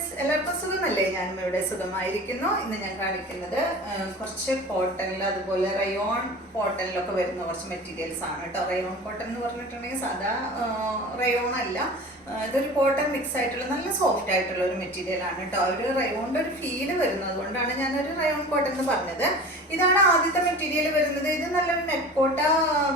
Guys, എല്ലാവർക്കും സുഖമല്ലേ? ഞാനും ഇവിടെ സുഖമായിരിക്കുന്നു. ഇന്ന് ഞാൻ കാണിക്കുന്നത് കുറച്ച് കോട്ടണിൽ അതുപോലെ റയോൺ കോട്ടണിലൊക്കെ വരുന്ന കുറച്ച് മെറ്റീരിയൽസ് ആണ് കേട്ടോ. റയോൺ കോട്ടൺ എന്ന് പറഞ്ഞിട്ടുണ്ടെങ്കിൽ സാധാ റയോൺ അല്ല, ഇതൊരു കോട്ടൺ മിക്സ് ആയിട്ടുള്ള നല്ല സോഫ്റ്റ് ആയിട്ടുള്ള ഒരു മെറ്റീരിയൽ ആണ് കേട്ടോ. ഒരു റയോണിൻ്റെ ഒരു ഫീല് വരുന്നത് കൊണ്ടാണ് ഞാനൊരു റയോൺ കോട്ടൺ എന്ന് പറഞ്ഞത്. ഇതാണ് ആദ്യത്തെ മെറ്റീരിയൽ വരുന്നത്. ഇത് നല്ലൊരു നെറ്റ് കോട്ട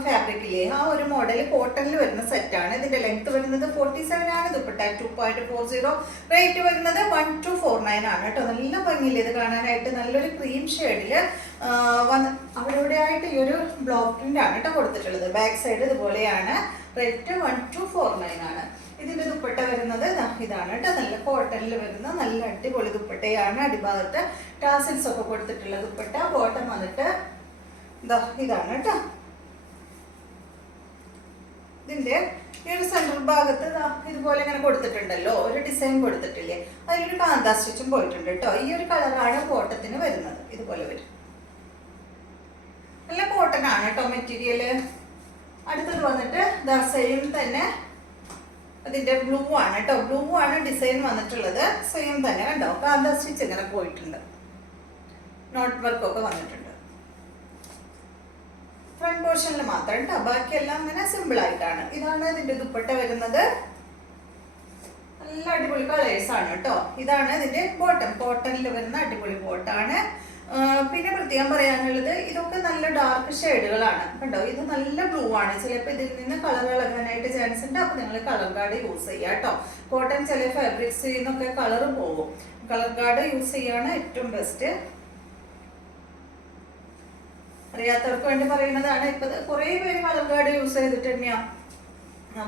ഫാബ്രിക്കില്ലേ, ആ ഒരു മോഡൽ കോട്ടണിൽ വരുന്ന സെറ്റാണ്. ഇതിന്റെ ലെങ്ത് വരുന്നത് 47 ആണ്. ദുപ്പട്ട 2.40, റേറ്റ് വരുന്നത് 1249 ആണ് കേട്ടോ. നല്ല ഭംഗിയില്ല ഇത് കാണാനായിട്ട്. നല്ലൊരു ക്രീം ഷെയ്ഡില് അവിടെ ഇവിടെ ആയിട്ട് ഈ ഒരു ബ്ലോക്ക് പ്രിന്റ് ആണ് കേട്ടോ കൊടുത്തിട്ടുള്ളത്. ബാക്ക് സൈഡ് ഇതുപോലെയാണ്. റേറ്റ് 1249 ആണ്. ഇതിന്റെ ദുപ്പട്ട വരുന്നത് ഇതാണ് കേട്ടോ. നല്ല കോട്ടണിൽ വരുന്ന നല്ല അടിപൊളി ദുപ്പട്ടയാണ്. അടിഭാഗത്ത് ടാസിൽസ് ഒക്കെ കൊടുത്തിട്ടുള്ള ദുപ്പട്ട. ബോട്ടം വന്നിട്ട് ഇതാണ് കേട്ടോ. ഇതിന്റെ ഈ ഒരു സെൻട്രൽ ഭാഗത്ത് ഇതുപോലെ ഇങ്ങനെ കൊടുത്തിട്ടുണ്ടല്ലോ, ഒരു ഡിസൈൻ കൊടുത്തിട്ടില്ലേ, അതിലൊരു കാന്താ സ്റ്റിച്ചും പോയിട്ടുണ്ട് കേട്ടോ. ഈ ഒരു കളറാണ് ബോട്ടത്തിന് വരുന്നത്. ഇതുപോലെ വരും. നല്ല കോട്ടൺ ആണ് കേട്ടോ മെറ്റീരിയല്. അടുത്തത് വന്നിട്ട് സെയിം തന്നെ അതിന്റെ ബ്ലൂ ആണ് കേട്ടോ. ബ്ലൂ ആണ് ഡിസൈൻ വന്നിട്ടുള്ളത്. സെയിം തന്നെ കണ്ടോ, കാന്താ സ്റ്റിച്ച് ഇങ്ങനെ പോയിട്ടുണ്ട്. നോട്ട് വർക്ക് ഒക്കെ വന്നിട്ടുണ്ട് ഫ്രണ്ട് പോർഷനിൽ മാത്രം കേട്ടോ. ബാക്കിയെല്ലാം അങ്ങനെ സിമ്പിൾ ആയിട്ടാണ്. ഇതാണ് ഇതിന്റെ ദുപ്പട്ട വരുന്നത്. നല്ല അടിപൊളി കളേഴ്സ് ആണ് കേട്ടോ. ഇതാണ് ഇതിന്റെ ബോട്ടം. കോട്ടണിൽ വരുന്ന അടിപൊളി ബോട്ടാണ്. പിന്നെ പ്രത്യേകം പറയാനുള്ളത്, ഇതൊക്കെ നല്ല ഡാർക്ക് ഷെയ്ഡുകളാണ് കണ്ടോ. ഇത് നല്ല ബ്ലൂ ആണ്. ചിലപ്പോൾ ഇതിൽ നിന്ന് കളർ ഇളകാനായിട്ട് ചാൻസ് ഉണ്ട്. അപ്പോൾ നിങ്ങൾ കളർ ഗാർഡ് യൂസ് ചെയ്യുക കേട്ടോ. കോട്ടൺ ചില ഫാബ്രിക്സിൽ നിന്നൊക്കെ കളർ പോകും. കളർ ഗാർഡ് യൂസ് ചെയ്യാണ് ഏറ്റവും ബെസ്റ്റ്. അറിയാത്തവർക്ക് വേണ്ടി പറയുന്നതാണ്. ഇപ്പൊ കുറേ പേര് കളർ ഗാർഡ് യൂസ് ചെയ്തിട്ട് തന്നെയാണ്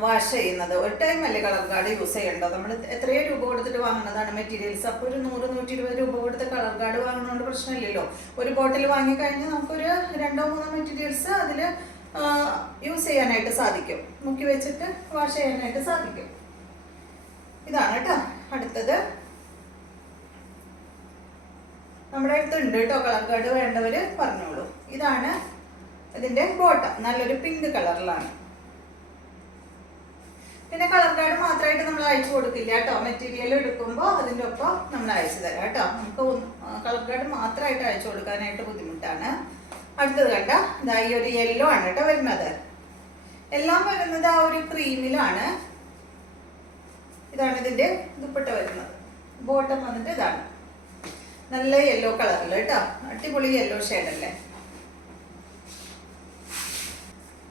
വാഷ് ചെയ്യുന്നത്. ഒരു ടൈം അല്ലേ കളർ ഗാർഡ് യൂസ് ചെയ്യണ്ടോ? നമ്മൾ എത്രയോ രൂപ കൊടുത്തിട്ട് വാങ്ങുന്നതാണ് മെറ്റീരിയൽസ്. അപ്പോൾ ഒരു 100-120 രൂപ കൊടുത്ത് കളർ ഗാർഡ് വാങ്ങുന്നതുകൊണ്ട് പ്രശ്നമില്ലല്ലോ. ഒരു ബോട്ടിൽ വാങ്ങിക്കഴിഞ്ഞാൽ നമുക്കൊരു 2-3 മെറ്റീരിയൽസ് അതിൽ യൂസ് ചെയ്യാനായിട്ട് സാധിക്കും. മുക്കി വെച്ചിട്ട് വാഷ് ചെയ്യാനായിട്ട് സാധിക്കും. ഇതാണ് കേട്ടോ. അടുത്തത് നമ്മുടെ അടുത്തുണ്ട് കേട്ടോ കളർ ഗാർഡ് വേണ്ടവര് പറഞ്ഞോളൂ. ഇതാണ് ഇതിന്റെ ബോട്ടം. നല്ലൊരു പിങ്ക് കളറിലാണ്. പിന്നെ കളർ ഗാർഡ് മാത്രമായിട്ട് നമ്മൾ അയച്ചു കൊടുക്കില്ല കേട്ടോ. മെറ്റീരിയൽ എടുക്കുമ്പോൾ അതിൻ്റെ ഒപ്പം നമ്മൾ അയച്ചു തരാം കേട്ടോ. നമുക്ക് കളർ ഗാർഡ് മാത്രമായിട്ട് അയച്ചു കൊടുക്കാനായിട്ട് ബുദ്ധിമുട്ടാണ്. അടുത്തത് കണ്ട ഈ ഒരു യെല്ലോ ആണ് കേട്ടോ വരുന്നത്. എല്ലാം വരുന്നത് ആ ഒരു ക്രീമിലാണ്. ഇതാണ് ഇതിന്റെ ദുപ്പട്ട വരുന്നത്. ബോട്ടം വന്നിട്ട് ഇതാണ് നല്ല യെല്ലോ കളറിൽ കേട്ടോ. അടിപൊളി യെല്ലോ ഷെയ്ഡല്ലേ.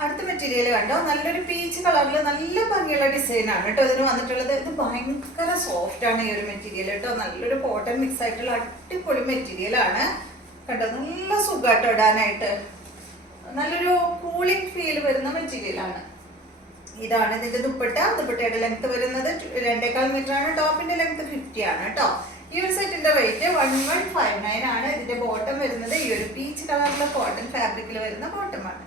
അടുത്ത മെറ്റീരിയൽ കണ്ടോ, നല്ലൊരു പീച്ച് കളറിൽ നല്ല ഭംഗിയുള്ള ഡിസൈൻ ആണ് കേട്ടോ ഇതിന് വന്നിട്ടുള്ളത്. ഇത് ഭയങ്കര സോഫ്റ്റ് ആണ് ഈ ഒരു മെറ്റീരിയൽ കേട്ടോ. നല്ലൊരു കോട്ടൺ മിക്സ് ആയിട്ടുള്ള അടിപൊളി മെറ്റീരിയൽ ആണ് കേട്ടോ. നല്ല സുഖമായിട്ട് ഇടാനായിട്ട് നല്ലൊരു കൂളിംഗ് ഫീൽ വരുന്ന മെറ്റീരിയൽ ആണ്. ഇതാണ് ഇതിന്റെ ദുപ്പട്ട. ദുപ്പട്ടയുടെ ലെങ്ത് വരുന്നത് 2.25 മീറ്റർ ആണ്. ടോപ്പിന്റെ ലെങ്ത് 50 ആണ് കേട്ടോ. ഈ ഒരു സെറ്റിന്റെ റേറ്റ് 1159 ആണ്. ഇതിന്റെ ബോട്ടം വരുന്നത് ഈ ഒരു പീച്ച് കളറിലെ കോട്ടൺ ഫാബ്രിക്കിൽ വരുന്ന ബോട്ടമാണ്.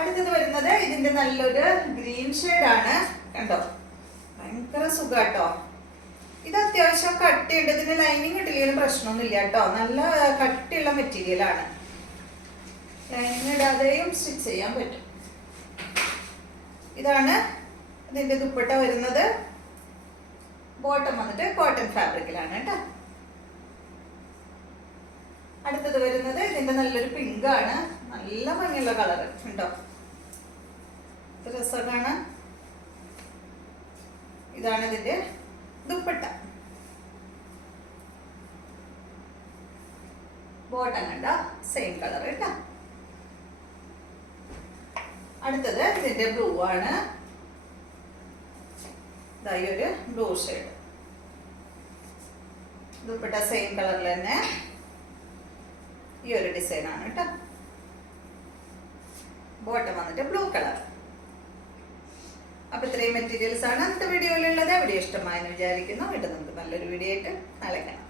അടുത്തത് വരുന്നത് ഇതിന്റെ നല്ലൊരു ഗ്രീൻ ഷെയ്ഡ് ആണ് കണ്ടോ. ഭയങ്കര സുഖാട്ടോ. ഇത് അത്യാവശ്യം കട്ടിയുണ്ട്. ഇതിന് ലൈനിങ് ഇട്ടില്ലെങ്കിലും പ്രശ്നമൊന്നുമില്ല കേട്ടോ. നല്ല കട്ടിയുള്ള മെറ്റീരിയൽ ആണ്. ലൈനിങ് ഇടാതെയും സ്റ്റിച്ച് ചെയ്യാൻ പറ്റും. ഇതാണ് ഇതിന്റെ ദുപ്പട്ട വരുന്നത്. ബോട്ടം വന്നിട്ട് കോട്ടൺ ഫാബ്രിക്കിലാണ് കേട്ടോ. അടുത്തത് വരുന്നത് ഇതിന്റെ നല്ലൊരു പിങ്ക് ആണ്. നല്ല ഭംഗിയുള്ള കളർ ഉണ്ടോ, രസമാണ്. ഇതാണ് ഇതിന്റെ ദുപ്പട്ട. ബോട്ടം കണ്ട സെയിം കളർ കേട്ടോ. അടുത്തത് ഇതിന്റെ ബ്ലൂ ആണ്. ഈ ഒരു ബ്ലൂ ഷെയ്ഡ്. ദുപ്പട്ട സെയിം കളറിൽ തന്നെ ഈ ഒരു ഡിസൈൻ ആണ് കേട്ടോ. ബോട്ടം വന്നിട്ട് ബ്ലൂ കളർ. അപ്പൊ ഇത്രയും മെറ്റീരിയൽസ് ആണ് ഇന്നത്തെ വീഡിയോയിലുള്ളത്. വീഡിയോ ഇഷ്ടമായെന്ന് വിചാരിക്കുന്നു. വീണ്ടും നമുക്ക് നല്ലൊരു വീഡിയോ ആയിട്ട് നാളെ കാണാം.